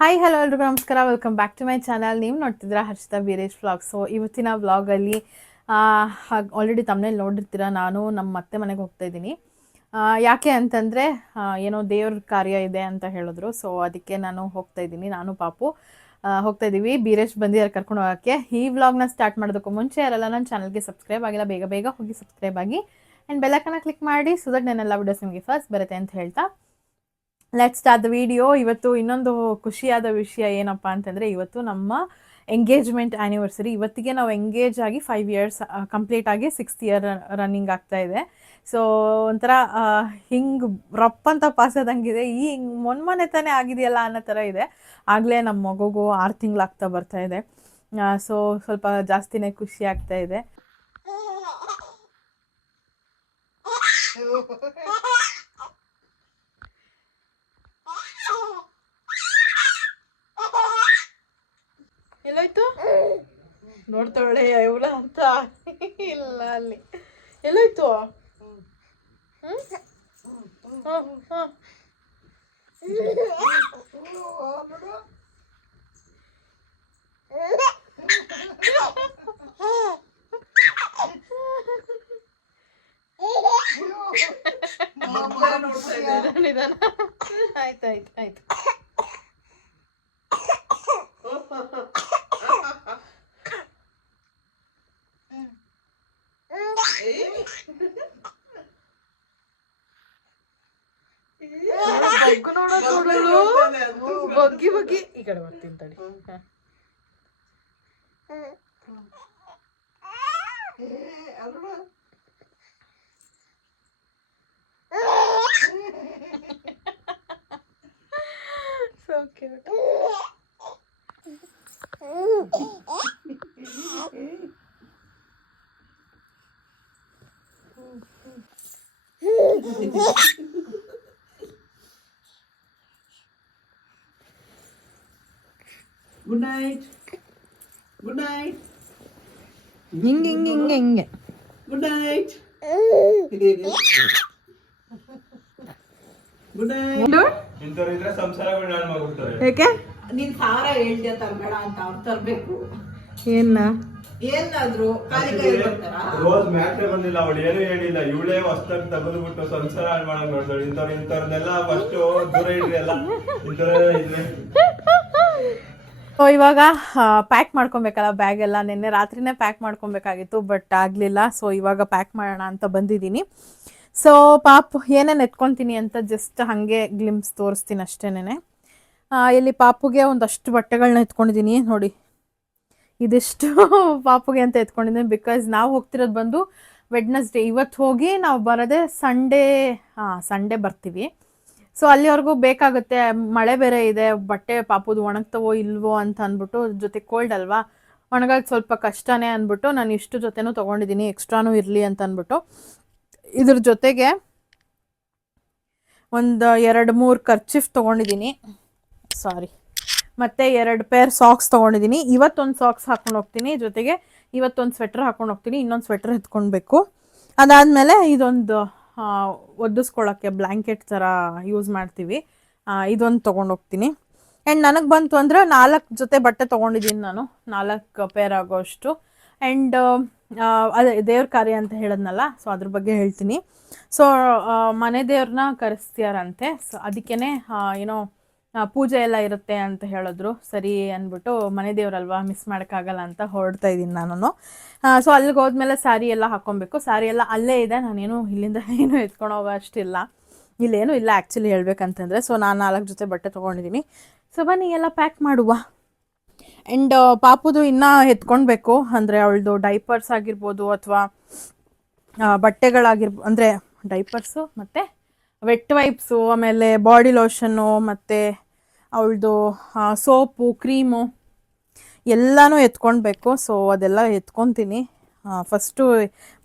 Hi hello ಎಲ್ರಿಗೂ ನಮಸ್ಕಾರ, welcome back to my channel. ನೀವು ನೋಡ್ತಿದ್ದೀರಾ ಹರ್ಷಿತಾ ವೀರೇಶ್ ವ್ಲಾಗ್. ಸೊ ಇವತ್ತಿನ ವ್ಲಾಗಲ್ಲಿ ಆಲ್ರೆಡಿ ತಮ್ಮನೇಲಿ ನೋಡಿರ್ತೀರ, ನಾನು ನಮ್ಮ ಅತ್ತೆ ಮನೆಗೆ ಹೋಗ್ತಾ ಇದ್ದೀನಿ. ಯಾಕೆ ಅಂತಂದರೆ ಏನೋ ದೇವ್ರ ಕಾರ್ಯ ಇದೆ ಅಂತ ಹೇಳಿದ್ರು. ಸೊ ಅದಕ್ಕೆ ನಾನು ಹೋಗ್ತಾ ಇದ್ದೀನಿ, ನಾನು ಪಾಪು ಹೋಗ್ತಾ ಇದ್ದೀವಿ. ಬೀರೇಶ್ ಬಂದಿದ್ದಾರೆ ಕರ್ಕೊಂಡು ಹೋಗೋಕ್ಕೆ. ಈ ವ್ಲಾಗ್ನ ಸ್ಟಾರ್ಟ್ ಮಾಡೋದಕ್ಕೂ ಮುಂಚೆ ಯಾರೆಲ್ಲ ನನ್ನ ಚಾನಲ್ಗೆ ಸಬ್ಸ್ಕ್ರೈಬ್ ಆಗಿಲ್ಲ, ಬೇಗ ಬೇಗ ಹೋಗಿ ಸಬ್ಸ್ಕ್ರೈಬ್ ಆಗಿ ಆ್ಯಂಡ್ ಬೆಲ್ಲೈಕನ್ನ ಕ್ಲಿಕ್ ಮಾಡಿ, ಸೊ ದಟ್ ನನ್ನೆಲ್ಲ ವಿಡಿಯೋಸ್ ನಿಮಗೆ ಫಸ್ಟ್ ಬರುತ್ತೆ ಅಂತ ಹೇಳ್ತಾ ಲೆಟ್ಸ್ ಸ್ಟಾರ್ಟ್ ದ ವಿಡಿಯೋ. ಇವತ್ತು ಇನ್ನೊಂದು ಖುಷಿಯಾದ ವಿಷಯ ಏನಪ್ಪ ಅಂತಂದರೆ, ಇವತ್ತು ನಮ್ಮ ಎಂಗೇಜ್ಮೆಂಟ್ ಆ್ಯನಿವರ್ಸರಿ. ಇವತ್ತಿಗೆ ನಾವು ಎಂಗೇಜ್ ಆಗಿ 5 years ಕಂಪ್ಲೀಟ್ ಆಗಿ 6th year ರನ್ನಿಂಗ್ ಆಗ್ತಾ ಇದೆ. ಸೊ ಒಂಥರ ಹಿಂಗೆ ರಪ್ಪಂತ ಪಾಸದಂಗಿದೆ, ಈ ಹಿಂಗೆ ಮೊನ್ನೆ ತಾನೇ ಆಗಿದೆಯಲ್ಲ ಅನ್ನೋ ಥರ ಇದೆ. ಆಗಲೇ ನಮ್ಮ ಮಗುಗೂ 6 ತಿಂಗಳಾಗ್ತಾ ಬರ್ತಾ ಇದೆ. ಸೊ ಸ್ವಲ್ಪ ಜಾಸ್ತಿನೇ ಖುಷಿ ಆಗ್ತಾ ಇದೆ. ಎಲ್ಲೋಯ್ತು ನೋಡ್ತಾಳೆ ಇವಳ ಅಂತ ಇಲ್ಲ ಅಲ್ಲಿ ಎಲ್ಲೋಯ್ತು. ನಿಧಾನ, ಆಯ್ತಾಯ್ತು ಆಯ್ತು. ಬಗ್ಗಿ ಬಗ್ಗಿ ಈ ಕಡೆ ಬರ್ತೀನಿ ತಡಿ. So cute. Good night. Good night. ಹಿಂಗೆ Good night. Good night. ಇಂಥವ್ರಿದ್ರೆ ಸಂಸಾರಗಳು ಹಾಳು ಮಾಡ್ಬಿಡ್ತಾರೆ. ಯಾಕೆ ನೀನ್ ಸಾರ ಹೇಳ್ದೆ ತರ್ಬೇಡ ಅಂತ ಅವ್ರು ತರ್ಬೇಕು. ಏನ ಏನಾದ್ರು ಖಾಲಿ ಕೈ ಬರ್ತಾರ? ರೋಸ್ ಮ್ಯಾಟ್ರೆ ಬಂದಿಲ್ಲ, ಅವಳು ಏನು ಹೇಳಿಲ್ಲ. ಇವಳೇ ಹೊಸ್ತಾಗಿ ತೆಗೆದುಬಿಟ್ಟು ಸಂಸಾರ ಹಾಳು ಮಾಡಕ್ ನೋಡ್ತಾಳೆ. ಇಂಥವ್ರನ್ನೆಲ್ಲ ಫಸ್ಟ್ ದೂರ ಇಡ್ರಿ ಎಲ್ಲ. ಇಂಥವ್ರೆ ಇದ್ರೆ ಸೊ ಇವಾಗ ಪ್ಯಾಕ್ ಮಾಡ್ಕೊಬೇಕಲ್ಲ ಬ್ಯಾಗ್ ಎಲ್ಲ. ನಿನ್ನೆ ರಾತ್ರಿನೇ ಪ್ಯಾಕ್ ಮಾಡ್ಕೊಬೇಕಾಗಿತ್ತು, ಬಟ್ ಆಗಲಿಲ್ಲ. ಸೊ ಇವಾಗ ಪ್ಯಾಕ್ ಮಾಡೋಣ ಅಂತ ಬಂದಿದ್ದೀನಿ. ಸೊ ಪಾಪು ಏನೇನು ಎತ್ಕೊತೀನಿ ಅಂತ ಜಸ್ಟ್ ಹಾಗೆ ಗ್ಲಿಮ್ಸ್ ತೋರಿಸ್ತೀನಿ ಅಷ್ಟೇನೆ. ಇಲ್ಲಿ ಪಾಪುಗೆ ಒಂದಷ್ಟು ಬಟ್ಟೆಗಳನ್ನ ಎತ್ಕೊಂಡಿದ್ದೀನಿ ನೋಡಿ. ಇದಿಷ್ಟು ಪಾಪುಗೆ ಅಂತ ಎತ್ಕೊಂಡಿದ್ದೀನಿ, ಬಿಕಾಸ್ ನಾವು ಹೋಗ್ತಿರೋದು ಬಂದು ವೆಡ್ನಸ್ಡೇ. ಇವತ್ತು ಹೋಗಿ ನಾವು ಬರೋದೇ ಸಂಡೇ ಬರ್ತೀವಿ. ಸೊ ಅಲ್ಲಿವರೆಗೂ ಬೇಕಾಗುತ್ತೆ. ಮಳೆ ಬೇರೆ ಇದೆ, ಬಟ್ಟೆ ಪಾಪುದು ಒಣಗ್ತವೋ ಇಲ್ವೋ ಅಂತ ಅಂದ್ಬಿಟ್ಟು, ಜೊತೆ ಕೋಲ್ಡ್ ಅಲ್ವಾ, ಒಣಗೋದು ಸ್ವಲ್ಪ ಕಷ್ಟನೇ ಅಂದ್ಬಿಟ್ಟು ನಾನು ಇಷ್ಟು ಜೊತೆನೂ ತೊಗೊಂಡಿದ್ದೀನಿ, ಎಕ್ಸ್ಟ್ರಾನೂ ಇರಲಿ ಅಂತ ಅಂದ್ಬಿಟ್ಟು. ಇದ್ರ ಜೊತೆಗೆ ಒಂದು 2-3 ಕರ್ಚಿಫ್ ತೊಗೊಂಡಿದ್ದೀನಿ, ಮತ್ತು 2 ಪೇರ್ ಸಾಕ್ಸ್ ತೊಗೊಂಡಿದ್ದೀನಿ. ಇವತ್ತೊಂದು ಸಾಕ್ಸ್ ಹಾಕ್ಕೊಂಡು ಹೋಗ್ತೀನಿ, ಜೊತೆಗೆ ಇವತ್ತೊಂದು ಸ್ವೆಟ್ರ್ ಹಾಕ್ಕೊಂಡು ಹೋಗ್ತೀನಿ, ಇನ್ನೊಂದು ಸ್ವೆಟ್ರ್ ಎತ್ಕೊಳ್ಬೇಕು. ಅದಾದಮೇಲೆ ಇದೊಂದು ಒದಿಸ್ಕೊಳ್ಳೋಕ್ಕೆ ಬ್ಲ್ಯಾಂಕೆಟ್ ಥರ ಯೂಸ್ ಮಾಡ್ತೀವಿ, ಇದೊಂದು ತೊಗೊಂಡೋಗ್ತೀನಿ. ಆ್ಯಂಡ್ ನನಗೆ ಬಂತು ಅಂದರೆ 4 ಜೊತೆ ಬಟ್ಟೆ ತೊಗೊಂಡಿದ್ದೀನಿ ನಾನು, 4 ಪೇರ್ ಆಗೋಷ್ಟು. ಆ್ಯಂಡ್ ಅದೇ ದೇವ್ರ ಕಾರ್ಯ ಅಂತ ಹೇಳಿದ್ನಲ್ಲ, ಸೊ ಅದ್ರ ಬಗ್ಗೆ ಹೇಳ್ತೀನಿ. ಸೊ ಮನೆ ದೇವ್ರನ್ನ ಕರೆಸ್ತೀಯಾರಂತೆ. ಸೊ ಅದಕ್ಕೇ ಏನೋ ಪೂಜೆ ಎಲ್ಲ ಇರುತ್ತೆ ಅಂತ ಹೇಳಿದ್ರು. ಸರಿ ಅಂದ್ಬಿಟ್ಟು ಮನೆ ದೇವ್ರಲ್ವಾ, ಮಿಸ್ ಮಾಡೋಕ್ಕಾಗಲ್ಲ ಅಂತ ಹೊರಡ್ತಾ ಇದ್ದೀನಿ ನಾನು. ಸೊ ಅಲ್ಲಿಗೆ ಹೋದ್ಮೇಲೆ ಸ್ಯಾರಿ ಎಲ್ಲ ಹಾಕ್ಕೊಬೇಕು. ಸ್ಯಾರಿ ಎಲ್ಲ ಅಲ್ಲೇ ಇದೆ, ನಾನೇನು ಇಲ್ಲಿಂದ ಏನು ಎತ್ಕೊಂಡು ಹೋಗೋ ಅಷ್ಟಿಲ್ಲ, ಇಲ್ಲೇನೂ ಇಲ್ಲ ಆ್ಯಕ್ಚುಲಿ ಹೇಳ್ಬೇಕಂತಂದರೆ. ಸೊ ನಾನು 4 ಜೊತೆ ಬಟ್ಟೆ ತೊಗೊಂಡಿದ್ದೀನಿ. ಸೊ ಬನ್ನಿ ಎಲ್ಲ ಪ್ಯಾಕ್ ಮಾಡುವ. ಆ್ಯಂಡ್ ಪಾಪುದು ಇನ್ನೂ ಎತ್ಕೊಳ್ಬೇಕು, ಅಂದರೆ ಅವಳದು ಡೈಪರ್ಸ್ ಆಗಿರ್ಬೋದು ಅಥವಾ ಬಟ್ಟೆಗಳಾಗಿರ್ಬೋದು, ಅಂದರೆ ಡೈಪರ್ಸು ಮತ್ತು ವೆಟ್ ವೈಪ್ಸು, ಆಮೇಲೆ ಬಾಡಿ ಲೋಷನ್ನು, ಮತ್ತು ಅವಳದು ಸೋಪು, ಕ್ರೀಮು ಎಲ್ಲನೂ ಎತ್ಕೊಳ್ಬೇಕು. ಸೊ ಅದೆಲ್ಲ ಎತ್ಕೊತೀನಿ. ಫಸ್ಟು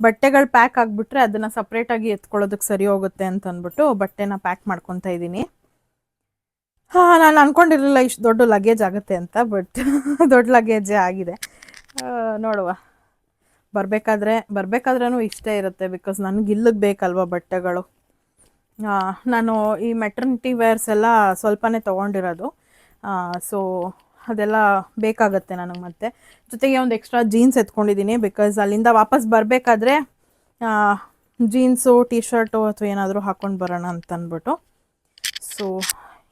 ಬಟ್ಟೆಗಳು ಪ್ಯಾಕ್ ಆಗಿಬಿಟ್ರೆ ಅದನ್ನು ಸಪ್ರೇಟಾಗಿ ಎತ್ಕೊಳ್ಳೋದಕ್ಕೆ ಸರಿ ಹೋಗುತ್ತೆ ಅಂತ ಅಂದ್ಬಿಟ್ಟು ಬಟ್ಟೆನ ಪ್ಯಾಕ್ ಮಾಡ್ಕೊತಾ ಇದ್ದೀನಿ. ನಾನು ಅಂದ್ಕೊಂಡಿರಲಿಲ್ಲ ಇಷ್ಟು ದೊಡ್ಡ ಲಗೇಜ್ ಆಗುತ್ತೆ ಅಂತ, ಬಟ್ ದೊಡ್ಡ ಲಗೇಜೇ ಆಗಿದೆ. ನೋಡುವ, ಬರಬೇಕಾದ್ರೂ ಇಷ್ಟೇ ಇರುತ್ತೆ, ಬಿಕಾಸ್ ನನಗೆ ಇಲ್ಲಿಗೆ ಬೇಕಲ್ವ ಬಟ್ಟೆಗಳು. ನಾನು ಈ ಮೆಟರ್ನಿಟಿ ವೇರ್ಸ್ ಎಲ್ಲ ಸ್ವಲ್ಪನೇ ತೊಗೊಂಡಿರೋದು. ಸೊ ಅದೆಲ್ಲ ಬೇಕಾಗತ್ತೆ ನನಗೆ. ಮತ್ತೆ ಜೊತೆಗೆ ಒಂದು ಎಕ್ಸ್ಟ್ರಾ ಜೀನ್ಸ್ ಎತ್ಕೊಂಡಿದ್ದೀನಿ, ಬಿಕಾಸ್ ಅಲ್ಲಿಂದ ವಾಪಸ್ ಬರಬೇಕಾದ್ರೆ ಜೀನ್ಸು ಟಿ ಶರ್ಟು ಅಥವಾ ಏನಾದರೂ ಹಾಕ್ಕೊಂಡು ಬರೋಣ ಅಂತ ಅಂದ್ಬಿಟ್ಟು. ಸೊ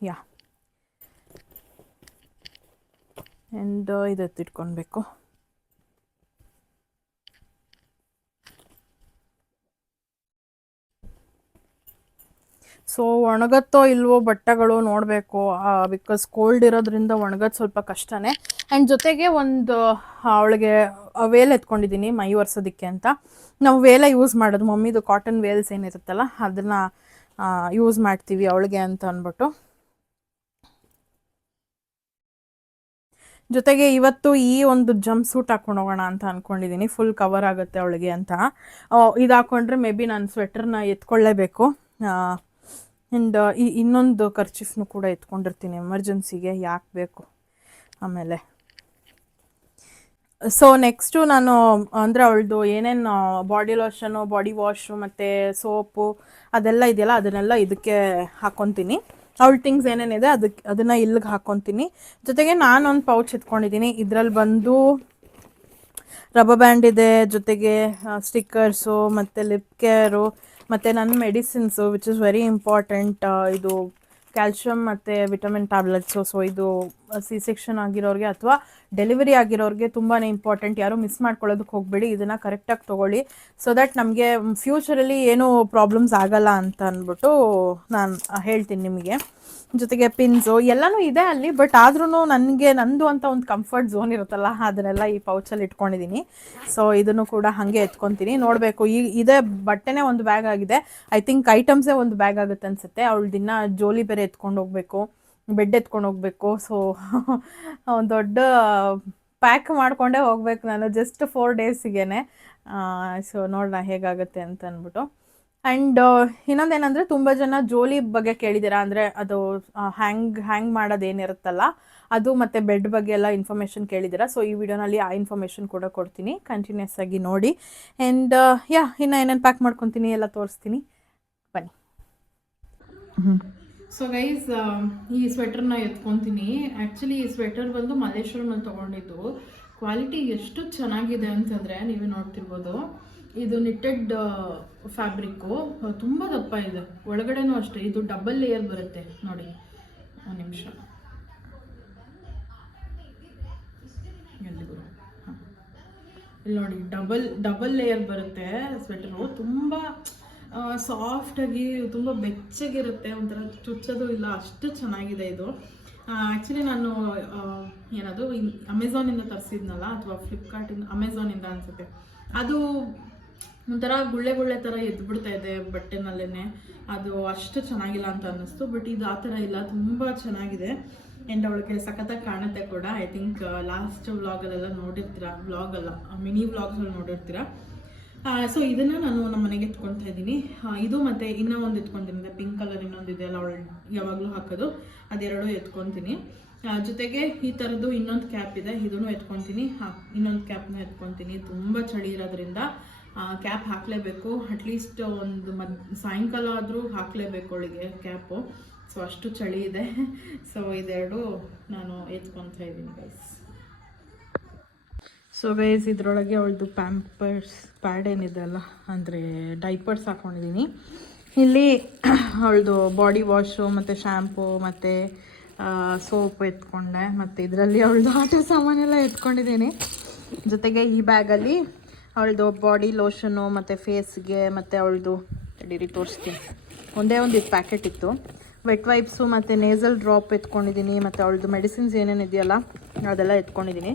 ಯಾ, ಆ್ಯಂಡ್ ಇದು ಎತ್ತಿಟ್ಕೊಳ್ಬೇಕು. ಸೊ ಒಣಗತ್ತೋ ಇಲ್ವೋ ಬಟ್ಟೆಗಳು ನೋಡಬೇಕು, ಬಿಕಾಸ್ ಕೋಲ್ಡ್ ಇರೋದ್ರಿಂದ ಒಣಗೋದು ಸ್ವಲ್ಪ ಕಷ್ಟನೇ. ಆ್ಯಂಡ್ ಜೊತೆಗೆ ಒಂದು ಅವಳಿಗೆ ವೇಲ್ ಎತ್ಕೊಂಡಿದ್ದೀನಿ ಮೈ ಒರೆಸೋದಕ್ಕೆ ಅಂತ. ನಾವು ವೇಲ ಯೂಸ್ ಮಾಡೋದು, ಮಮ್ಮಿದು ಕಾಟನ್ ವೇಲ್ಸ್ ಏನಿರುತ್ತಲ್ಲ ಅದನ್ನು ಯೂಸ್ ಮಾಡ್ತೀವಿ ಅವಳಿಗೆ ಅಂತ ಅಂದ್ಬಿಟ್ಟು. ಜೊತೆಗೆ ಇವತ್ತು ಈ ಒಂದು ಜಂಪ್ ಸೂಟ್ ಹಾಕೊಂಡು ಹೋಗೋಣ ಅಂತ ಅಂದ್ಕೊಂಡಿದ್ದೀನಿ, ಫುಲ್ ಕವರ್ ಆಗುತ್ತೆ ಅವಳಿಗೆ ಅಂತ. ಇದು ಹಾಕ್ಕೊಂಡ್ರೆ ಮೇ ಬಿ ನಾನು ಸ್ವೆಟರ್ನ ಎತ್ಕೊಳ್ಳೇಬೇಕು. ಆ್ಯಂಡ್ ಇನ್ನೊಂದು ಕರ್ಚಿಫ್ನು ಕೂಡ ಎತ್ಕೊಂಡಿರ್ತೀನಿ ಎಮರ್ಜೆನ್ಸಿಗೆ, ಯಾಕೆ ಬೇಕು ಆಮೇಲೆ. ಸೊ ನೆಕ್ಸ್ಟು ನಾನು ಅಂದರೆ ಅವಳದು ಏನೇನು ಬಾಡಿ ಲೋಷನು, ಬಾಡಿ ವಾಶು ಮತ್ತು ಸೋಪು ಅದೆಲ್ಲ ಇದೆಯಲ್ಲ ಅದನ್ನೆಲ್ಲ ಇದಕ್ಕೆ ಹಾಕ್ಕೊತೀನಿ. ಅವಳ ಥಿಂಗ್ಸ್ ಏನೇನಿದೆ ಅದನ್ನು ಇಲ್ಲಿಗೆ ಹಾಕ್ಕೊತೀನಿ. ಜೊತೆಗೆ ನಾನೊಂದು ಪೌಚ್ ಎತ್ಕೊಂಡಿದ್ದೀನಿ. ಇದರಲ್ಲಿ ಬಂದು ರಬ್ಬರ್ ಬ್ಯಾಂಡ್ ಇದೆ, ಜೊತೆಗೆ ಸ್ಟಿಕ್ಕರ್ಸು ಮತ್ತು ಲಿಪ್ ಕೇರು ಮತ್ತು ನನ್ನ medicines which is very important. ಇದು ಕ್ಯಾಲ್ಶಿಯಮ್ ಮತ್ತು ವಿಟಮಿನ್ ಟ್ಯಾಬ್ಲೆಟ್ಸು. ಸೊ ಇದು ಸಿ ಸೆಕ್ಷನ್ ಆಗಿರೋರಿಗೆ ಅಥವಾ ಡೆಲಿವರಿ ಆಗಿರೋರಿಗೆ ತುಂಬಾ ಇಂಪಾರ್ಟೆಂಟ್. ಯಾರೂ ಮಿಸ್ ಮಾಡ್ಕೊಳ್ಳೋದಕ್ಕೆ ಹೋಗಬೇಡಿ, ಇದನ್ನು ಕರೆಕ್ಟಾಗಿ ತೊಗೊಳ್ಳಿ. ಸೊ ದ್ಯಾಟ್ ನಮಗೆ ಫ್ಯೂಚರಲ್ಲಿ ಏನೂ ಪ್ರಾಬ್ಲಮ್ಸ್ ಆಗಲ್ಲ ಅಂತ ಅಂದ್ಬಿಟ್ಟು ನಾನು ಹೇಳ್ತೀನಿ ನಿಮಗೆ. ಜೊತೆಗೆ ಪಿನ್ಸು ಎಲ್ಲನೂ ಇದೆ ಅಲ್ಲಿ, ಬಟ್ ಆದ್ರೂ ನನಗೆ ನಂದು ಅಂತ ಒಂದು ಕಂಫರ್ಟ್ ಝೋನ್ ಇರುತ್ತಲ್ಲ, ಅದನ್ನೆಲ್ಲ ಈ ಪೌಚಲ್ಲಿ ಇಟ್ಕೊಂಡಿದ್ದೀನಿ. ಸೊ ಇದನ್ನು ಕೂಡ ಹಾಗೆ ಎತ್ಕೊತೀನಿ. ನೋಡಬೇಕು, ಇದೇ ಬಟ್ಟೆನೇ ಒಂದು ಬ್ಯಾಗ್ ಆಗಿದೆ. ಐ ಥಿಂಕ್ ಐಟಮ್ಸೇ ಒಂದು ಬ್ಯಾಗ್ ಆಗುತ್ತೆ ಅನಿಸುತ್ತೆ. ಅವಳು ದಿನ ಜೋಲಿ ಬೇರೆ ಎತ್ಕೊಂಡು ಹೋಗಬೇಕು, ಬೆಡ್ ಎತ್ಕೊಂಡು ಹೋಗಬೇಕು. ಸೊ ಒಂದು ದೊಡ್ಡ ಪ್ಯಾಕ್ ಮಾಡಿಕೊಂಡೇ ಹೋಗ್ಬೇಕು ನಾನು, ಜಸ್ಟ್ 4 ಡೇಸಿಗೆ. ಸೊ ನೋಡೋಣ ಹೇಗಾಗುತ್ತೆ ಅಂತ ಅಂದ್ಬಿಟ್ಟು. ಆ್ಯಂಡ್ ಇನ್ನೊಂದೇನೆಂದರೆ, ತುಂಬ ಜನ ಜೋಲಿ ಬಗ್ಗೆ ಕೇಳಿದ್ದೀರಾ. ಅಂದರೆ ಅದು ಹ್ಯಾಂಗ್ ಮಾಡೋದೇನಿರುತ್ತಲ್ಲ ಅದು, ಮತ್ತು ಬೆಡ್ ಬಗ್ಗೆ ಎಲ್ಲ ಇನ್ಫಾರ್ಮೇಷನ್ ಕೇಳಿದ್ದೀರಾ. ಸೊ ಈ ವಿಡಿಯೋನಲ್ಲಿ ಆ ಇನ್ಫಾರ್ಮೇಷನ್ ಕೂಡ ಕೊಡ್ತೀನಿ, ಕಂಟಿನ್ಯೂಸ್ ಆಗಿ ನೋಡಿ. ಆ್ಯಂಡ್ ಇನ್ನು ಏನೇನು ಪ್ಯಾಕ್ ಮಾಡ್ಕೊತೀನಿ ಎಲ್ಲ ತೋರಿಸ್ತೀನಿ, ಬನ್ನಿ. ಸೊ ಗೈಸ್, ಈ ಸ್ವೆಟರ್ನ ಎತ್ಕೊತೀನಿ. ಆ್ಯಕ್ಚುಲಿ ಈ ಸ್ವೆಟರ್ ಬಂದು ಮಲ್ಲೇಶ್ವರಮಲ್ಲಿ ತೊಗೊಂಡಿದ್ದು. ಕ್ವಾಲಿಟಿ ಎಷ್ಟು ಚೆನ್ನಾಗಿದೆ ಅಂತಂದರೆ ನೀವೇ ನೋಡ್ತಿರ್ಬೋದು. ಇದು ನಿಟ್ಟೆಡ್ ಫ್ಯಾಬ್ರಿಕ್ಕು, ತುಂಬ ದಪ್ಪ ಇದೆ. ಒಳಗಡೆನೂ ಅಷ್ಟೇ, ಇದು ಡಬಲ್ ಲೇಯರ್ ಬರುತ್ತೆ ನೋಡಿ. ಒಂದು ನಿಮಿಷ, ಎಲ್ಲಿಗೂ ಇಲ್ಲಿ ನೋಡಿ, ಡಬಲ್ ಲೇಯರ್ ಬರುತ್ತೆ ಸ್ವೆಟರು. ತುಂಬ ಸಾಫ್ಟಾಗಿ, ತುಂಬ ಬೆಚ್ಚಗಿರುತ್ತೆ, ಒಂಥರ ಚುಚ್ಚೋದು ಇಲ್ಲ, ಅಷ್ಟು ಚೆನ್ನಾಗಿದೆ ಇದು. ಆ್ಯಕ್ಚುಲಿ ನಾನು ಏನದು ಅಮೆಝಾನಿಂದ ತರಿಸಿದ್ನಲ್ಲ, ಅಥವಾ ಫ್ಲಿಪ್ಕಾರ್ಟಿಂದ, ಅಮೆಝಾನಿಂದ ಅನಿಸುತ್ತೆ. ಅದು ಒಂಥರ ಗುಳ್ಳೆ ಥರ ಎದ್ಬಿಡ್ತಾ ಇದೆ ಬಟ್ಟೆನಲ್ಲೇ, ಅದು ಅಷ್ಟು ಚೆನ್ನಾಗಿಲ್ಲ ಅಂತ ಅನ್ನಿಸ್ತು. ಬಟ್ ಇದು ಆ ಥರ ಇಲ್ಲ, ತುಂಬ ಚೆನ್ನಾಗಿದೆ. ಆ್ಯಂಡ್ ಅವಳಿಗೆ ಸಖತ್ತಾಗಿ ಕಾಣುತ್ತೆ ಕೂಡ. ಐ ಥಿಂಕ್ ಲಾಸ್ಟ್ ವ್ಲಾಗಲ್ಲೆಲ್ಲ ನೋಡಿರ್ತೀರ, ವ್ಲಾಗಲ್ಲ ಮಿನಿ ವ್ಲಾಗ್ಸಲ್ಲಿ ನೋಡಿರ್ತೀರ. ಸೊ ಇದನ್ನು ನಾನು ನಮ್ಮ ಮನೆಗೆ ಎತ್ಕೊಳ್ತಾ ಇದ್ದೀನಿ. ಇದು ಮತ್ತು ಇನ್ನೂ ಒಂದು ಎತ್ಕೊತೀನಿ, ಪಿಂಕ್ ಕಲರ್ ಇನ್ನೊಂದಿದೆ ಅಲ್ಲ ಅವಳು ಯಾವಾಗಲೂ ಹಾಕೋದು, ಅದೆರಡು ಎತ್ಕೊತೀನಿ. ಜೊತೆಗೆ ಈ ಥರದ್ದು ಇನ್ನೊಂದು ಕ್ಯಾಪ್ ಇದೆ, ಇದನ್ನು ಎತ್ಕೊತೀನಿ. ಇನ್ನೊಂದು ಕ್ಯಾಪ್ನ ಎತ್ಕೊತೀನಿ. ತುಂಬ ಚಳಿ ಇರೋದ್ರಿಂದ ಕ್ಯಾಪ್ ಹಾಕಲೇಬೇಕು. ಅಟ್ಲೀಸ್ಟ್ ಒಂದು ಸಾಯಂಕಾಲ ಆದರೂ ಹಾಕಲೇಬೇಕು ಅವಳಿಗೆ ಕ್ಯಾಪು. ಸೊ ಅಷ್ಟು ಚಳಿ ಇದೆ. ಸೊ ಇದೆರಡು ನಾನು ಎತ್ಕೊತಾ ಇದ್ದೀನಿ ಗೈಸ್. ಸೊ ಗೈಸ್, ಇದರೊಳಗೆ ಅವಳದು ಪ್ಯಾಂಪರ್ಸ್ ಪ್ಯಾಡ್ ಏನಿದೆ ಅಲ್ಲ, ಅಂದರೆ ಡೈಪರ್ಸ್ ಹಾಕ್ಕೊಂಡಿದ್ದೀನಿ. ಇಲ್ಲಿ ಅವಳದು ಬಾಡಿ ವಾಶು ಮತ್ತು ಶ್ಯಾಂಪು ಮತ್ತು ಸೋಪ್ ಎತ್ಕೊಂಡೆ. ಮತ್ತು ಇದರಲ್ಲಿ ಅವಳದು ಆಟ ಸಾಮಾನೆಲ್ಲ ಎತ್ಕೊಂಡಿದ್ದೀನಿ. ಜೊತೆಗೆ ಈ ಬ್ಯಾಗಲ್ಲಿ ಅವಳದು ಬಾಡಿ ಲೋಷನು ಮತ್ತು ಫೇಸ್ಗೆ, ಮತ್ತು ಅವಳದು ತಡೀರಿ ತೋರಿಸ್ತೀನಿ, ಒಂದೇ ಒಂದು ಇದು ಪ್ಯಾಕೆಟ್ ಇತ್ತು. ವೆಟ್ ವೈಪ್ಸು ಮತ್ತು ನೇಸಲ್ ಡ್ರಾಪ್ ಎತ್ಕೊಂಡಿದ್ದೀನಿ. ಮತ್ತು ಅವಳದು ಮೆಡಿಸಿನ್ಸ್ ಏನೇನಿದೆಯಲ್ಲ ಅದೆಲ್ಲ ಎತ್ಕೊಂಡಿದ್ದೀನಿ,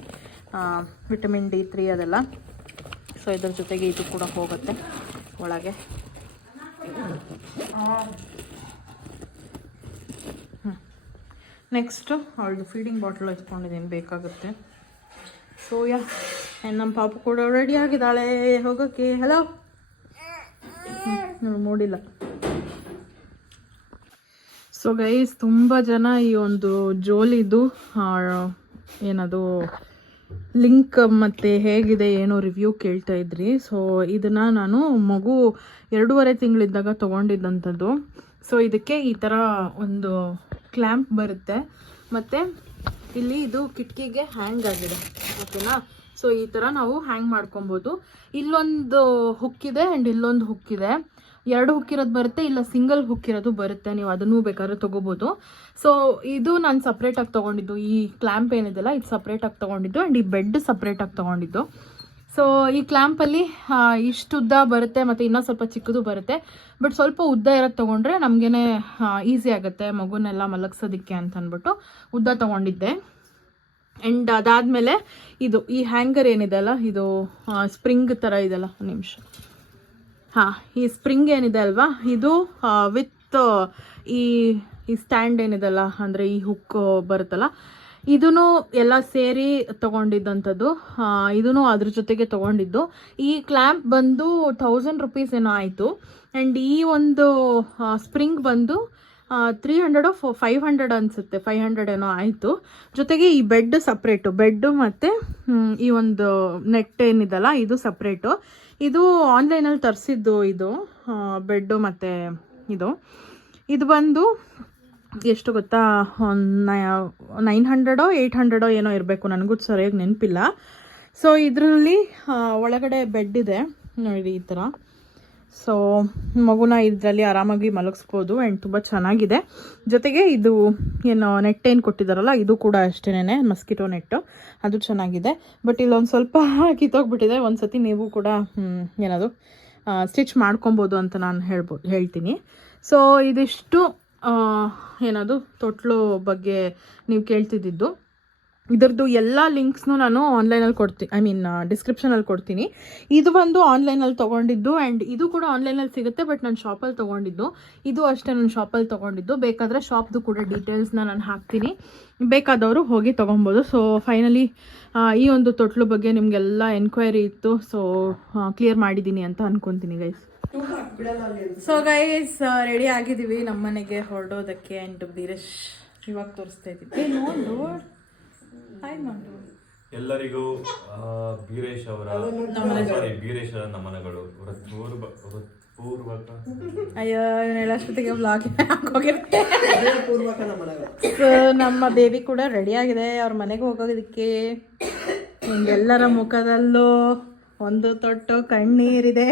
ವಿಟಮಿನ್ D3 ಅದೆಲ್ಲ. ಸೊ ಇದ್ರ ಜೊತೆಗೆ ಇದು ಕೂಡ ಹೋಗುತ್ತೆ ಒಳಗೆ. ನೆಕ್ಸ್ಟು ಅವಳದು ಫೀಡಿಂಗ್ ಬಾಟ್ಲು ಎತ್ಕೊಂಡಿದ್ದೀನಿ, ಬೇಕಾಗುತ್ತೆ. ಸೊ ನಮ್ಮ ಪಾಪು ಕೂಡ ರೆಡಿ ಆಗಿದ್ದಾಳೆ ಹೋಗೋಕ್ಕೆ. ಹಲೋ, ನೋಡಿಲ್ಲ. ಸೊ ಗೈಸ್, ತುಂಬ ಜನ ಈ ಒಂದು ಜೋಲಿದು ಏನದು ಲಿಂಕ್ ಮತ್ತು ಹೇಗಿದೆ ಏನೋ ರಿವ್ಯೂ ಕೇಳ್ತಾ ಇದ್ರಿ. ಸೊ ಇದನ್ನು ನಾನು ಮಗು 2.5 ತಿಂಗಳಿದ್ದಾಗ ತೊಗೊಂಡಿದ್ದಂಥದ್ದು. ಸೊ ಇದಕ್ಕೆ ಈ ಥರ ಒಂದು ಕ್ಲ್ಯಾಂಪ್ ಬರುತ್ತೆ, ಮತ್ತು ಇಲ್ಲಿ ಇದು ಕಿಟಕಿಗೆ ಹ್ಯಾಂಗ್ ಆಗಿದೆ, ಓಕೆನಾ. ಸೊ ಈ ಥರ ನಾವು ಹ್ಯಾಂಗ್ ಮಾಡ್ಕೊಬೋದು. ಇಲ್ಲೊಂದು ಹುಕ್ ಇದೆ ಆ್ಯಂಡ್ ಇಲ್ಲೊಂದು ಹುಕ್ ಇದೆ. 2 ಹುಕ್ ಇರೋದು ಬರುತ್ತೆ, ಇಲ್ಲ ಸಿಂಗಲ್ ಹುಕ್ ಇರೋದು ಬರುತ್ತೆ, ನೀವು ಅದನ್ನು ಬೇಕಾದ್ರೆ ತೊಗೋಬೋದು. ಸೊ ಇದು ನಾನು ಸಪ್ರೇಟಾಗಿ ತೊಗೊಂಡಿದ್ದು, ಈ ಕ್ಲ್ಯಾಂಪ್ ಏನಿದೆಲ್ಲ ಇದು ಸಪ್ರೇಟಾಗಿ ತೊಗೊಂಡಿದ್ದು ಆ್ಯಂಡ್ ಈ ಬೆಡ್ ಸಪ್ರೇಟಾಗಿ ತೊಗೊಂಡಿದ್ದು. ಸೊ ಈ ಕ್ಲ್ಯಾಂಪಲ್ಲಿ ಇಷ್ಟು ಉದ್ದ ಬರುತ್ತೆ ಮತ್ತು ಇನ್ನೂ ಸ್ವಲ್ಪ ಚಿಕ್ಕದು ಬರುತ್ತೆ. ಬಟ್ ಸ್ವಲ್ಪ ಉದ್ದ ಇರೋದು ತೊಗೊಂಡ್ರೆ ನಮಗೇ ಈಸಿ ಆಗುತ್ತೆ ಮಗುನೆಲ್ಲ ಮಲಗ್ಸೋದಕ್ಕೆ ಅಂತ ಅಂದ್ಬಿಟ್ಟು ಉದ್ದ ತೊಗೊಂಡಿದ್ದೆ. ಆ್ಯಂಡ್ ಅದಾದಮೇಲೆ ಇದು ಈ ಹ್ಯಾಂಗರ್ ಏನಿದೆ ಅಲ್ಲ, ಇದು ಸ್ಪ್ರಿಂಗ್ ಥರ ಇದೆಲ್ಲ, ಒಂದು ನಿಮಿಷ. ಈ ಸ್ಪ್ರಿಂಗ್ ಏನಿದೆ ಅಲ್ವಾ, ಇದು ವಿತ್ ಈ ಸ್ಟ್ಯಾಂಡ್ ಏನಿದೆಲ್ಲ, ಅಂದರೆ ಈ ಹುಕ್ ಬರುತ್ತಲ್ಲ, ಇದೂ ಎಲ್ಲ ಸೇರಿ ತೊಗೊಂಡಿದ್ದಂಥದ್ದು. ಇದೂ ಅದ್ರ ಜೊತೆಗೆ ತೊಗೊಂಡಿದ್ದು. ಈ ಕ್ಲ್ಯಾಂಪ್ ಬಂದು 1000 ರುಪೀಸ್ ಏನೋ ಆಯಿತು. ಆ್ಯಂಡ್ ಈ ಒಂದು ಸ್ಪ್ರಿಂಗ್ ಬಂದು 300 500 ಅನಿಸುತ್ತೆ, 500 ಏನೋ ಆಯಿತು. ಜೊತೆಗೆ ಈ ಬೆಡ್ ಸಪ್ರೇಟು, ಬೆಡ್ಡು ಮತ್ತು ಈ ಒಂದು ನೆಟ್ ಏನಿದೆಲ್ಲ ಇದು ಸಪ್ರೇಟು. ಇದು ಆನ್ಲೈನಲ್ಲಿ ತರಿಸಿದ್ದು, ಇದು ಬೆಡ್ಡು ಮತ್ತು ಇದು ಬಂದು ಎಷ್ಟು ಗೊತ್ತಾ, 900 800 ಏನೋ ಇರಬೇಕು, ನನಗೂ ಸರಿಯಾಗಿ ನೆನಪಿಲ್ಲ. ಸೊ ಇದರಲ್ಲಿ ಒಳಗಡೆ ಬೆಡ್ ಇದೆ ನೋಡಿ ಈ ಥರ. ಸೊ ಮಗುನ ಇದರಲ್ಲಿ ಆರಾಮಾಗಿ ಮಲಗಿಸ್ಬೋದು ಆ್ಯಂಡ್ ತುಂಬ ಚೆನ್ನಾಗಿದೆ. ಜೊತೆಗೆ ಇದು ಏನು ನೆಟ್ ಏನು ಕೊಟ್ಟಿದ್ದಾರಲ್ಲ, ಇದು ಕೂಡ ಅಷ್ಟೇನೆ ಮಸ್ಕಿಟೋ ನೆಟ್ಟು, ಅದು ಚೆನ್ನಾಗಿದೆ. ಬಟ್ ಇಲ್ಲೊಂದು ಸ್ವಲ್ಪ ಕಿತ್ತೋಗ್ಬಿಟ್ಟಿದೆ. ಒಂದು ಸತಿ ನೀವು ಕೂಡ ಏನದು ಸ್ಟಿಚ್ ಮಾಡ್ಕೊಬೋದು ಅಂತ ನಾನು ಹೇಳ್ತೀನಿ. ಸೊ ಇದಿಷ್ಟು ಏನದು ತೊಟ್ಲು ಬಗ್ಗೆ ನೀವು ಕೇಳ್ತಿದ್ದಿದ್ದು. ಇದರದ್ದು ಎಲ್ಲ ಲಿಂಕ್ಸ್ನು ನಾನು ಆನ್ಲೈನಲ್ಲಿ ಕೊಡ್ತೀನಿ, ಡಿಸ್ಕ್ರಿಪ್ಷನಲ್ಲಿ ಕೊಡ್ತೀನಿ. ಇದು ಬಂದು ಆನ್ಲೈನಲ್ಲಿ ತೊಗೊಂಡಿದ್ದು ಆ್ಯಂಡ್ ಇದು ಕೂಡ ಆನ್ಲೈನಲ್ಲಿ ಸಿಗುತ್ತೆ, ಬಟ್ ನಾನು ಶಾಪಲ್ಲಿ ತೊಗೊಂಡಿದ್ದು. ಇದು ಅಷ್ಟೇ ನಾನು ಶಾಪಲ್ಲಿ ತೊಗೊಂಡಿದ್ದು. ಬೇಕಾದರೆ ಶಾಪ್ದು ಕೂಡ ಡೀಟೇಲ್ಸ್ನ ನಾನು ಹಾಕ್ತೀನಿ, ಬೇಕಾದವರು ಹೋಗಿ ತೊಗೊಬೋದು. ಸೊ ಫೈನಲಿ ಈ ಒಂದು ತೊಟ್ಲು ಬಗ್ಗೆ ನಿಮಗೆಲ್ಲ ಎನ್ಕ್ವೈರಿ ಇತ್ತು, ಸೊ ಕ್ಲಿಯರ್ ಮಾಡಿದ್ದೀನಿ ಅಂತ ಅಂದ್ಕೊತೀನಿ ಗೈಸ್. ಸೊ ಗೈಸ್ ರೆಡಿ ಆಗಿದ್ದೀವಿ ನಮ್ಮ ಮನೆಗೆ ಹೊರಡೋದಕ್ಕೆ. ಆ್ಯಂಡ್ ಬೀರೇಶ್ ಇವಾಗ ತೋರಿಸ್ತಾ ಇದ್ದೀವಿ. ನೋಡು ಎಲ್ಲರಿಗೂ ಬೀರೇಶ್ ಅವರ ನಮನಗಳು. ಅಯ್ಯೋ ಹೇಳೋಷ್ಟೊತ್ತಿಗೆ ಬ್ಲಾಗ್ ಹಾಕೋಗಿರುತ್ತೆ. ಸೊ ನಮ್ಮ ಬೇಬಿ ಕೂಡ ರೆಡಿ ಆಗಿದೆ ಅವ್ರ ಮನೆಗೆ ಹೋಗೋದಕ್ಕೆ. ಎಲ್ಲರ ಮುಖದಲ್ಲೂ ಒಂದು ತೊಟ್ಟು ಕಣ್ಣೀರಿದೆ.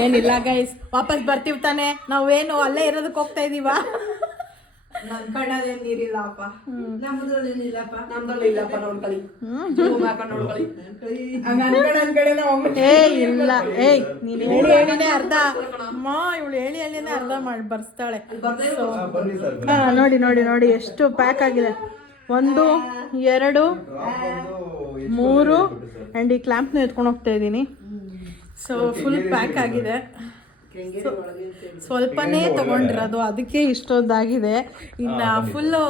ಏನಿಲ್ಲ ಗೈಸ್, ವಾಪಸ್ ಬರ್ತೀವಿ ತಾನೆ, ನಾವೇನು ಅಲ್ಲೇ ಇರೋದಕ್ಕೆ ಹೋಗ್ತಾ ಇದೀವ. ನನ್ ಕಣ್ಣದೇ ನೀರಿಲ್ಲಪ್ಪ, ನಮ್ಮದ್ರಲ್ಲಿ ಏನಿಲ್ಲಪ್ಪ, ನಮ್ದ್ರಲ್ಲಿ ಇಲ್ಲಪ್ಪ, ನೋಡ್ಕೊಳ್ಳಿ. ಇಲ್ಲ ನೀನು ಹೇಳಿನೇ ಅರ್ಧ ಇವಳು ಹೇಳಿನೇ ಅರ್ಧ ಮಾಡಿ ಬರ್ಸ್ತಾಳೆ. ನೋಡಿ ನೋಡಿ ನೋಡಿ ಎಷ್ಟು ಪ್ಯಾಕ್ ಆಗಿದೆ. 1 2 3 ಆ್ಯಂಡ್ ಈ ಕ್ಲ್ಯಾಂಪ್ನ ಎತ್ಕೊಂಡು ಹೋಗ್ತಾ ಇದ್ದೀನಿ. ಸೊ ಫುಲ್ ಪ್ಯಾಕ್ ಆಗಿದೆ. ಸ್ವಲ್ಪನೇ ತಗೊಂಡಿರೋದು, ಅದಕ್ಕೆ ಇಷ್ಟೊಂದಾಗಿದೆ. ಇನ್ನು ಫುಲ್ಲು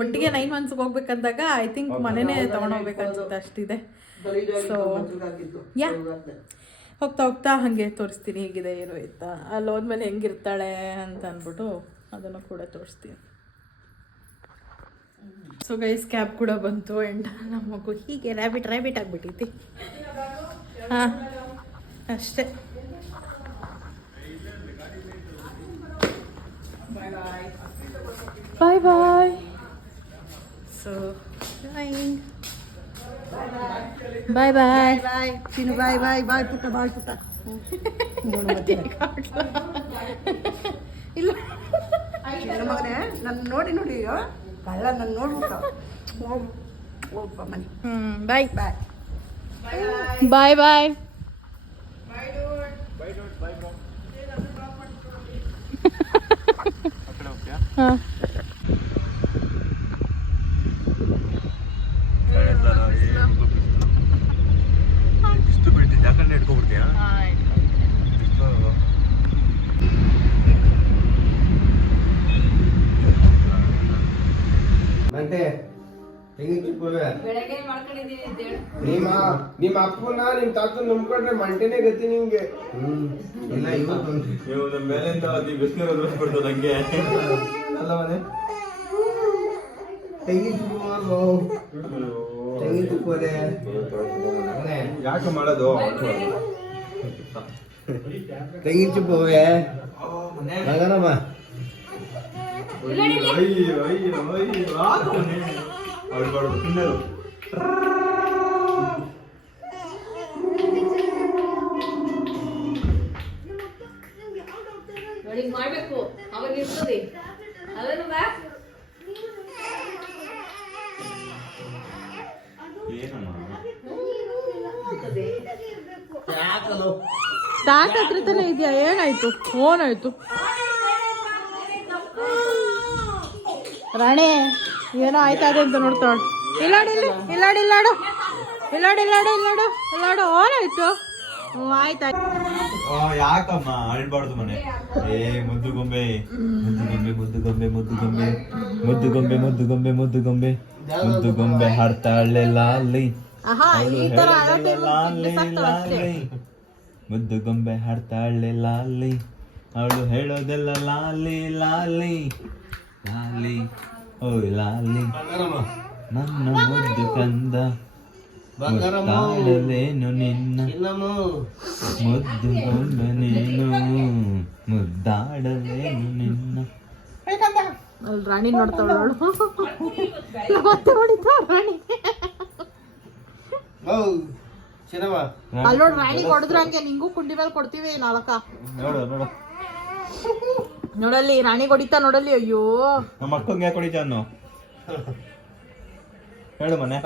ಒಟ್ಟಿಗೆ 9 ಮಂತ್ಸ್ಗೆ ಹೋಗ್ಬೇಕಂದಾಗ ಐ ಥಿಂಕ್ ಮನೆನೇ ತೊಗೊಂಡೋಗ್ಬೇಕು ಅನ್ಸುತ್ತೆ, ಅಷ್ಟಿದೆ. ಸೊ ಹೋಗ್ತಾ ಹೋಗ್ತಾ ಹಾಗೆ ತೋರಿಸ್ತೀನಿ ಹೇಗಿದೆ ಏನು ಅಂತ. ಅಲ್ಲಿ ಹೋದ್ಮೇಲೆ ಹೆಂಗಿರ್ತಾಳೆ ಅಂತ ಅಂದ್ಬಿಟ್ಟು ಅದನ್ನು ಕೂಡ ತೋರಿಸ್ತೀನಿ. ಸೊ ಗೈಸ್ ಕ್ಯಾಬ್ ಕೂಡ ಬಂತು ಆ್ಯಂಡ್ ನಮ್ಮ ಮಗು ಹೀಗೆ ರ್ಯಾಬಿಟ್ ಆಗಿಬಿಟ್ಟೈತಿ. ಹಾಂ ಅಷ್ಟೇ. ಬಾಯ್ ಬಾಯ್. ಸೊ ಬಾಯ್ ಬಾಯ್ ಬಾಯ್ ತಿನ್ನು, ಬಾಯ್ ಬಾಯ್ ಬಾಯ್ ಪುಟ್ಟ, ಬಾಯ್ ಪುಟ್ಟ. ಇಲ್ಲ ಮಗನೇ ನನ್ನ ನೋಡಿ ನೋಡಿ ಕಳ್ಳ ನನ್ನ ನೋಡ್ಬಿಟ್ಟು ಹೋಗ್ಪ ಮನೆ. ಬಾಯ್ ಬಾಯ್ ಬಾಯ್ ಬಾಯ್. ಹಾಂ ಯಾಕಂದ್ರೆ ಇಟ್ಕೊಬಿಡ್ತೀಯಾ? ಮತ್ತೆ ನಿಮ್ಮ ಅಪ್ಪನ ನಿಮ್ ತಾತ ನಂಬ್ಕೊಂಡ್ರೆ ಮಂಟೆನೇ ಗತಿ ನಿಮ್ಗೆ. ಇಲ್ಲ ಇವತ್ತು ನೀವು ನಮ್ಮ ಮೇಲಿಂದ ಬಿಸಿನೀರು ಒದರಿಸ್ಬಿಡ್ತು ನಂಗೆ. ಅಲ್ಲ ಮನೆ ಯಾಕೆ ಮಾಡೋದು? ತೆಂಗಿನ ಚಿಪ್ಪು ಮಗನಮ್ಮ ಅಯ್ಯೋ ಅಯ್ಯೋ ಅಯ್ಯೋ ಆಡ್ಬಾರ್ದು ತಿನ್ನಲು. ನೋಡಿ ಮಾಡ್ಬೇಕು ಅವಾಗ ಇರ್ತದೆ ಅದೇನು ತಾತ ಹತ್ರ ತಾನೇ ಇದೆಯಾ? ಏನಾಯ್ತು? ಓನಾಯ್ತು ರಾಣಿ, ಏನೋ ಆಯ್ತದೆ ಅಂತ ನೋಡ್ತಾಳು. ಇಲ್ಲಾಡು ಇಲ್ಲಾಡು ಇಲ್ಲಾಡು ಇಲ್ಲಾಡು ಇಲ್ಲಾಡು ಇಲ್ಲಾಡು ಇಲ್ಲಾಡು ಓನಾಯ್ತು. ಹ್ಞೂ ಆಯ್ತಾಯ್ತು. ಯಾಕಮ್ಮ ಅಳ್ಬಾರ್ದು ಮನೆ. ಏ ಮುದ್ದು ಗೊಂಬೆ ಮುದ್ದು ಗೊಂಬೆ ಮುದ್ದು ಗೊಂಬೆ ಮುದ್ದು ಗೊಂಬೆ ಮುದ್ದು ಗೊಂಬೆ ಮುದ್ದು ಗೊಂಬೆ ಮುದ್ದು ಗೊಂಬೆ ಮುದ್ದು ಗೊಂಬೆ ಹಾಡ್ತಾಳೆ ಲಾಲಿ. ಮುದ್ದು ಗೊಂಬೆ ಹಾಡ್ತಾಳೆ ಲಾಲಿ, ಅವಳು ಹೇಳೋದೆಲ್ಲ ಲಾಲಿ ಲಾಲಿ ಲಾಲಿ ಓಯ್ ಲಾಲಿ ನನ್ನ ಮುದ್ದು ಕಂದ ಮುದ್ದಾಡಲೇನು ನಿನ್ನ ಮುದ್ದು ಗೊಂಬೆ ನೀನು ಮುದ್ದಾಡಲೇನು ನಿನ್ನ. ಅಲ್ಲಿ ರಾಣಿ ನೋಡ್ತಾವಳು ಮತ್ತೆ ಹೊಡಿತಾ ರಾಣಿ. ಅಲ್ಲಿ ನೋಡಿ ರಾಣಿ ಕೊಡಿದ್ರ ಹಂಗೆ ನಿಂಗೂ ಕುಂಡಿ ಮೇಲೆ ಕೊಡ್ತೀವಿ ನಾಲ್ಕ. ನೋಡು ನೋಡು ನೋಡಲ್ಲಿ ರಾಣಿ ಹೊಡಿತಾ ನೋಡಲ್ಲಿ. ಅಯ್ಯೋ ನಮ್ಮ ಅಕ್ಕಂಗೆ ಯಾಕೆ ಹೊಡಿತ ಅನ್ನು ಹೇಳು ಮನೆ.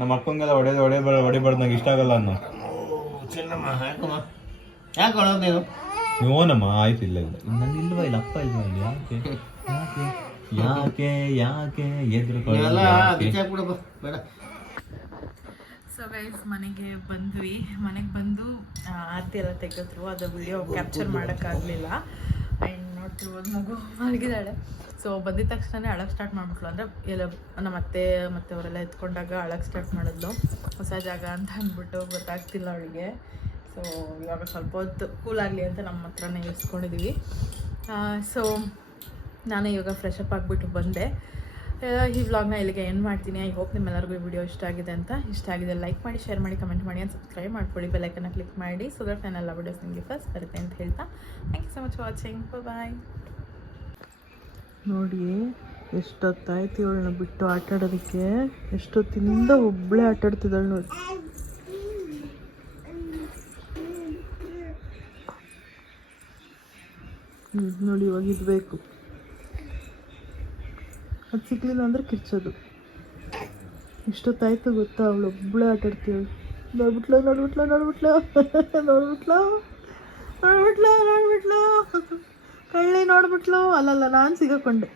ನಮ್ಮ ಅಕ್ಕಂಗೆಲ್ಲ ಹೊಡಿಬಾರ್ದು ನಂಗೆ ಇಷ್ಟ ಆಗಲ್ಲ ಅನ್ನು. ನೀವೋನಮ್ಮ ಆಯ್ತು. ಇಲ್ಲ ಇಲ್ಲ ನನ್ನ ಇಲ್ವಾ ಇಲ್ಲ ಅಪ್ಪ ಇಲ್ವಾ ಇಲ್ಲಿ? ಯಾಕೆ ಯಾಕೆ ಯಾಕೆ ಯಾಕೆ ಎದುರು. ಸೊ ಗೈಸ್ ಮನೆಗೆ ಬಂದ್ವಿ. ಮನೆಗೆ ಬಂದು ಆರತಿ ಎಲ್ಲ ತೆಗೆದ್ರು. ಅದು ವಿಡಿಯೋ ಕ್ಯಾಪ್ಚರ್ ಮಾಡೋಕ್ಕಾಗಲಿಲ್ಲ. ಆ್ಯಂಡ್ ನೋಡ್ತಿರ್ಬೋದು ಮಗು ಮಲಗಿದ್ದಾಳೆ. ಸೊ ಬಂದಿದ ತಕ್ಷಣ ಅಳಕ್ಕೆ ಸ್ಟಾರ್ಟ್ ಮಾಡಿಬಿಟ್ಲು. ಅಂದರೆ ಎಲ್ಲ ನಮ್ಮ ಅತ್ತೆ ಮತ್ತು ಅವರೆಲ್ಲ ಎತ್ಕೊಂಡಾಗ ಅಳಕ್ಕೆ ಸ್ಟಾರ್ಟ್ ಮಾಡಿದ್ಲು. ಹೊಸ ಜಾಗ ಅಂತ ಅಂದ್ಬಿಟ್ಟು ಗೊತ್ತಾಗ್ತಿಲ್ಲ ಅವಳಿಗೆ. ಸೊ ಇವಾಗ ಸ್ವಲ್ಪ ಹೊತ್ತು ಕೂಲಾಗಲಿ ಅಂತ ನಮ್ಮ ಹತ್ರನೇ ಇರಿಸ್ಕೊಂಡಿದ್ದೀವಿ. ಸೊ ನಾನು ಇವಾಗ ಫ್ರೆಶ್ ಅಪ್ ಆಗಿಬಿಟ್ಟು ಬಂದೆ. ಈ ವ್ಲಾಗ್ನ ಇಲ್ಲಿಗೆ ಎಂಡ್ ಮಾಡ್ತೀನಿ. ಐ ಹೋಪ್ ನಿಮ್ಮೆಲ್ಲರಿಗೂ ಈ ವಿಡಿಯೋ ಇಷ್ಟ ಆಗಿದೆ ಅಂತ. ಇಷ್ಟ ಆಗಿದೆ ಲೈಕ್ ಮಾಡಿ, ಶೇರ್ ಮಾಡಿ, ಕಮೆಂಟ್ ಮಾಡಿ ಆ್ಯಂಡ್ ಸಬ್ಸ್ಕ್ರೈಬ್ ಮಾಡ್ಕೊಳ್ಳಿ. ಬೆಲ್ಲೈಕನ್ನ ಕ್ಲಿಕ್ ಮಾಡಿ ಸೊ ದಟ್ ನಾನೆಲ್ಲ ವಿಡಿಯೋಸ್ ನಿಮಗೆ ಫಸ್ಟ್ ಬರುತ್ತೆ ಅಂತ ಹೇಳ್ತಾ thank you so much watching. Bye. ನೋಡಿ ಎಷ್ಟೊತ್ತಾಯ್ತು ಇವಳನ್ನ ಬಿಟ್ಟು ಆಟಾಡೋದಕ್ಕೆ. ಎಷ್ಟೊತ್ತಿಂದ ಒಬ್ಬಳೇ ಆಟಾಡ್ತಿದ್ದಾಳೆ ನೋಡಿ. ನೋಡಿ ಇವಾಗ ಇದು ಬೇಕು, ಅದು ಸಿಗ್ಲಿಲ್ಲ ಅಂದರೆ ಕಿರ್ಚೋದು. ಇಷ್ಟೊತ್ತಾಯ್ತು ಗೊತ್ತಾ? ಅವಳು ಒಬ್ಬಳೇ ಆಟಾಡ್ತೀವಳು. ನೋಡ್ಬಿಟ್ಲು ನೋಡ್ಬಿಟ್ಲು ನೋಡ್ಬಿಟ್ಲು ನೋಡ್ಬಿಟ್ಲು ನೋಡ್ಬಿಟ್ಲು ನೋಡ್ಬಿಟ್ಲು ಕಳ್ಳಿ ನೋಡ್ಬಿಟ್ಲು. ಅಲ್ಲಲ್ಲ ನಾನು ಸಿಗಾಕೊಂಡೆ.